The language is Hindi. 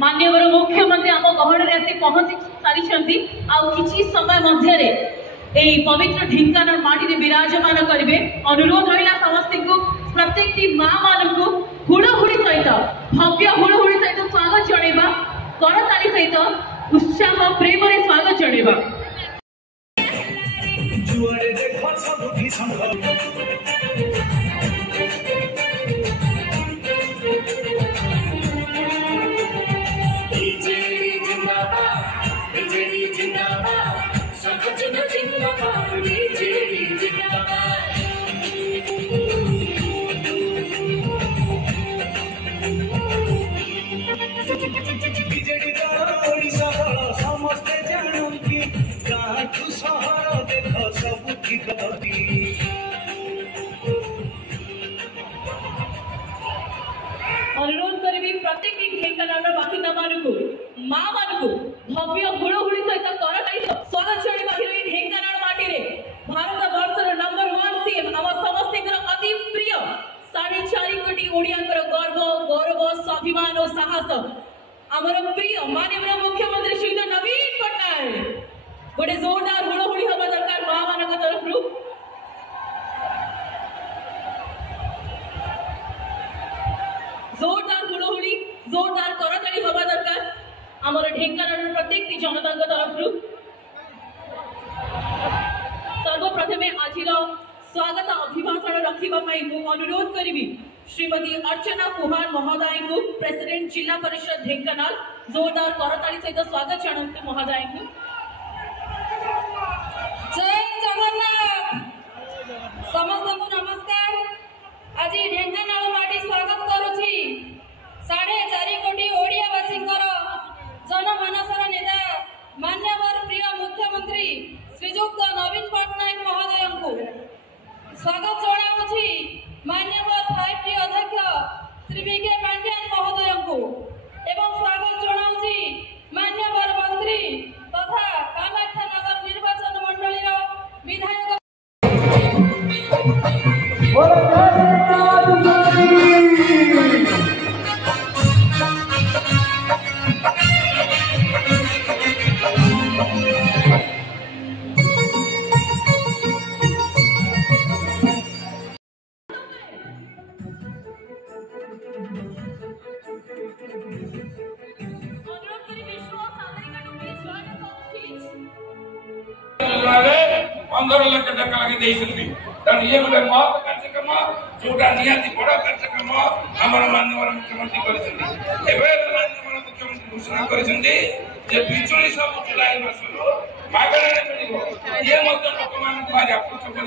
माननीय मुख्यमंत्री आम गहन आसी पहुंची सारी कि समय मध्य पवित्र ढेंकानाल माटी विराजमान करेंगे। अनुरोध रहा समस्त को प्रत्येक माँ मान हुड़हुड़ी सहित भव्य हुड़हुड़ी सहित स्वागत जणेबा, करताली सहित उत्साह प्रेम स्वागत जणेबा। अनुरोध करी प्रत्येक ढेंकानाल बासिंदा माँ मान भव्य हुड़हुड़ी सहित करताली स्वागत जणाइबा। ढेंकानाल माटी भारत वर्षर नंबर 1 सीएम आम समस्त अति प्रिय 4.5 कोटी ओडियांकर गर्व गौरव स्वाभिमान और साहस आमर प्रिय माननीय मुख्यमंत्री श्री नवीन पट्टनायक गोटे जोरदार हुड़हुड़ी हवा दरकार माँ मान तरफ जोरदार हुड़हुड़ी जोरदार करताली हवा दरकार आमर ढेंकानाल प्रत्येक जनता तरफ। सर्वप्रथम आज स्वागत अभिभाषण रखापी अनुरोध करी श्रीमती अर्चना कुमार महोदय को प्रेसिडेंट जिला परिषद ढेंकानाल जोरदार करताली सहित स्वागत जनाते महोदय को। जय जगन्नाथ समस्त नमस्कार। आज ढेंकानाल माटी स्वागत करुछि 4.5 कोटी ओडियावासी जनमानसर नेता मान्यवर प्रिय मुख्यमंत्री श्रीजुक्त नवीन पट्टनायक महोदय को स्वागत जनाऊँगी। मान्यवर 5T अध्यक्ष श्री विके पांड्यान महोदय को एवं स्वागत जनाऊँगी मान्यवर मंत्री तथा कामाख्यानगर निर्वाचन मंडली विधायक ये गोटे महत्व कार्यक्रम जोटा निहाती बड़ कार्यक्रम आमर माननीय मुख्यमंत्री माननीय मुख्यमंत्री घोषणा कर बिजुली सब जुलाई मास मागणारे मिल ये लोक मान आकृष्ट कर।